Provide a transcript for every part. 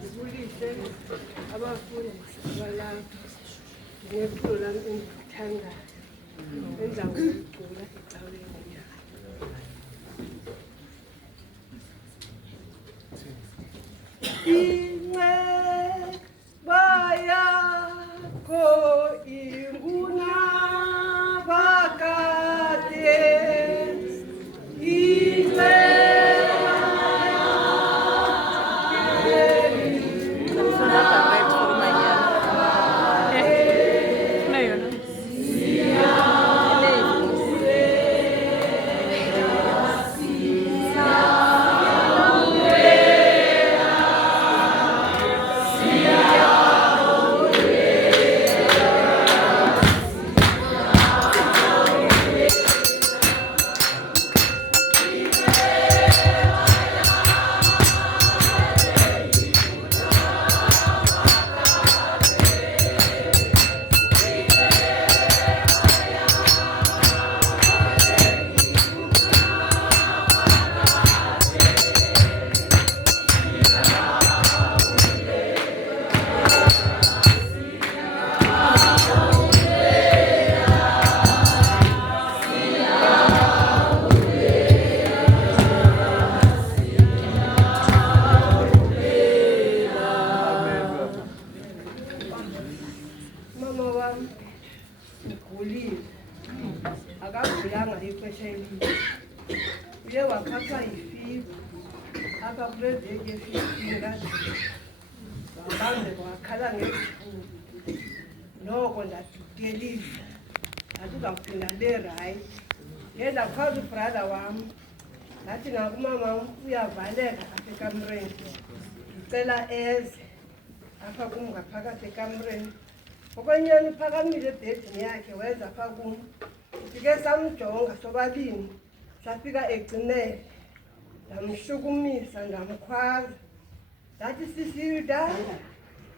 ngibulise abafundisi abalapha ngeculo lami engilithandayo enza ngokucula ecaweni yami. Inceba yakho ingunabakade, mama wami ugulile, akagulanga ixesha elide, uye waphathwa yifiva apha kule veki ye-15 wabambeka wakhala ngesifuba. Noko ndadudelisa ndathi uzawuphinda berayithi. Ndiye ndakhwaza ubrother wam ndathi nakumama uyavaleka apha ekamreni, ndicela eze apha kum ngaphakathi ekamreni. Okwenyani uphakamile ebhedini yakhe weza apha kum, sifike samjonga sobabini, safika egcinele, ndamshukumisa ndamkhwaza ndathi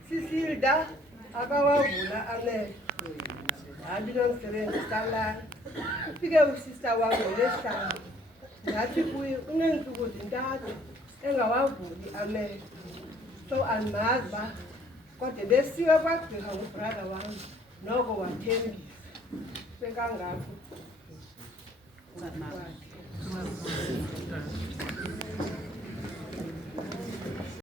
Sisilda akawavula amehlo. Ndathi nomsebenzi salala. Ufike usista wam ngolwesihlanu, ndathi kuye uneentsuku zintathu engawavuli amehlo. So andimazi uba kodwa besiwe kwagqirha ngubrother wam, noko wathembisa sekangako kwakhe.